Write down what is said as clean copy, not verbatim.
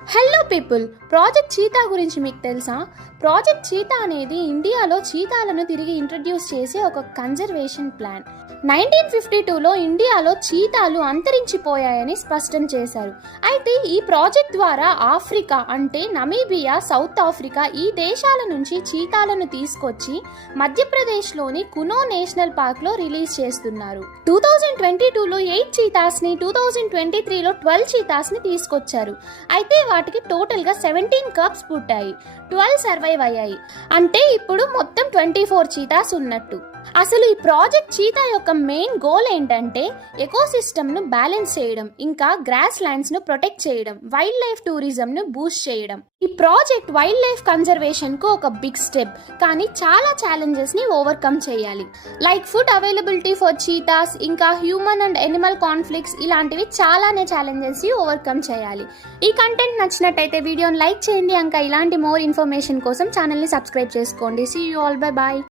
Hello people, project cheetah గురించి మీకు తెలుసా? ప్రాజెక్ట్ చీతా అనేది ఇండియాలో చీతాలను తిరిగి ఇంట్రడ్యూస్ చేసే ఒక కన్జర్వేషన్ ప్లాన్. 1952లో ఇండియాలో చీతాలు అంతరించిపోయాయని స్పష్టం చేశారు. అయితే ఈ ప్రాజెక్ట్ ద్వారా ఆఫ్రికా అంటే నమీబియా, సౌత్ ఆఫ్రికా ఈ దేశాల నుంచి చీతాలను తీసుకొచ్చి మధ్యప్రదేశ్లోని కునో నేషనల్ పార్క్లో రిలీజ్ చేస్తున్నారు. 2022లో 8 చీతాస్ని, 2023లో 12 చీతాస్ని తీసుకొచ్చారు. అయితే వాటికి టోటల్గా 17 కప్స్ పుట్టాయి, 12 సర్వైవ్ అయ్యాయి. అంటే ఇప్పుడు మొత్తం 24 చీతాస్ ఉన్నట్టు. అసలు ఈ ప్రాజెక్ట్ చీతా యొక్క మెయిన్ గోల్ ఏంటంటే ఎకోసిస్టమ్ను బ్యాలెన్స్ చేయడం, ఇంకా గ్రాస్ ల్యాండ్స్ను ప్రొటెక్ట్ చేయడం, వైల్డ్ లైఫ్ టూరిజంను బూస్ట్ చేయడం. ఈ ప్రాజెక్ట్ వైల్డ్ లైఫ్ కన్జర్వేషన్కు ఒక బిగ్ స్టెప్, కానీ చాలా ఛాలెంజెస్ని ఓవర్కమ్ చేయాలి. Like food availability for cheetahs, ఇంకా హ్యూమన్ అండ్ ఎనిమల్ కాన్ఫ్లిక్ట్స్, ఇలాంటివి చాలానే ఛాలెంజెస్ని ఓవర్కమ్ చేయాలి. ఈ కంటెంట్ నచ్చినట్టయితే వీడియోని లైక్ చేయండి. ఇంకా ఇలాంటి మోర్ ఇన్ఫర్మేషన్ కోసం ఛానల్ని సబ్స్క్రైబ్ చేసుకోండి. See you all, bye bye.